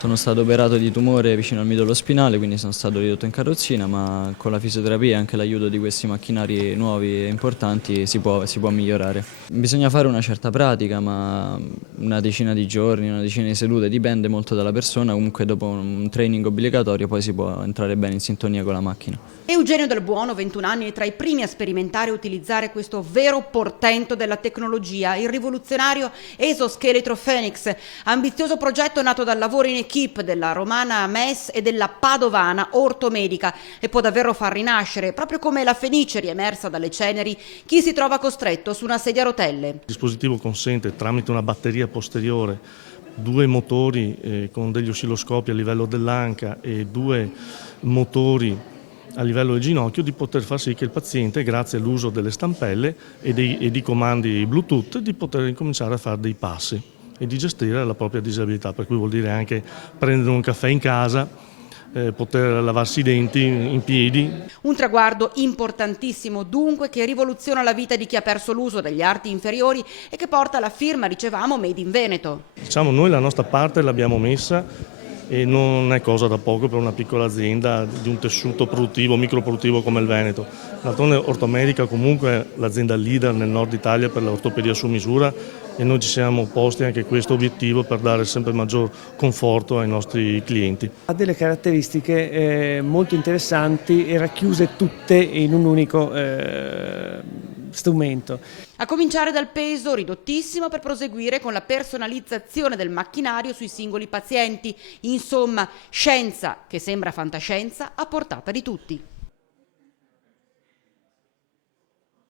Sono stato operato di tumore vicino al midollo spinale, quindi sono stato ridotto in carrozzina, ma con la fisioterapia e anche l'aiuto di questi macchinari nuovi e importanti si può migliorare. Bisogna fare una certa pratica, ma una decina di giorni, una decina di sedute, dipende molto dalla persona, comunque dopo un training obbligatorio poi si può entrare bene in sintonia con la macchina. Eugenio Del Buono, 21 anni, è tra i primi a sperimentare e utilizzare questo vero portento della tecnologia, il rivoluzionario esoscheletro Phoenix, ambizioso progetto nato dal lavoro in equipe della romana MES e della padovana Ortomedica, e può davvero far rinascere, proprio come la Fenice riemersa dalle ceneri, chi si trova costretto su una sedia a rotelle. Il dispositivo consente, tramite una batteria posteriore, 2 motori con degli oscilloscopi a livello dell'anca e 2 motori a livello del ginocchio, di poter far sì che il paziente, grazie all'uso delle stampelle e di comandi Bluetooth, di poter incominciare a fare dei passi e di gestire la propria disabilità, per cui vuol dire anche prendere un caffè in casa, poter lavarsi i denti in piedi. Un traguardo importantissimo dunque, che rivoluziona la vita di chi ha perso l'uso degli arti inferiori e che porta alla firma, dicevamo, Made in Veneto. Diciamo, noi la nostra parte l'abbiamo messa e non è cosa da poco per una piccola azienda di un tessuto produttivo, microproduttivo come il Veneto. D'altronde Ortomedica comunque è l'azienda leader nel nord Italia per l'ortopedia su misura e noi ci siamo posti anche questo obiettivo per dare sempre maggior conforto ai nostri clienti. Ha delle caratteristiche molto interessanti e racchiuse tutte in un unico strumento. A cominciare dal peso ridottissimo per proseguire con la personalizzazione del macchinario sui singoli pazienti. Insomma, scienza che sembra fantascienza a portata di tutti.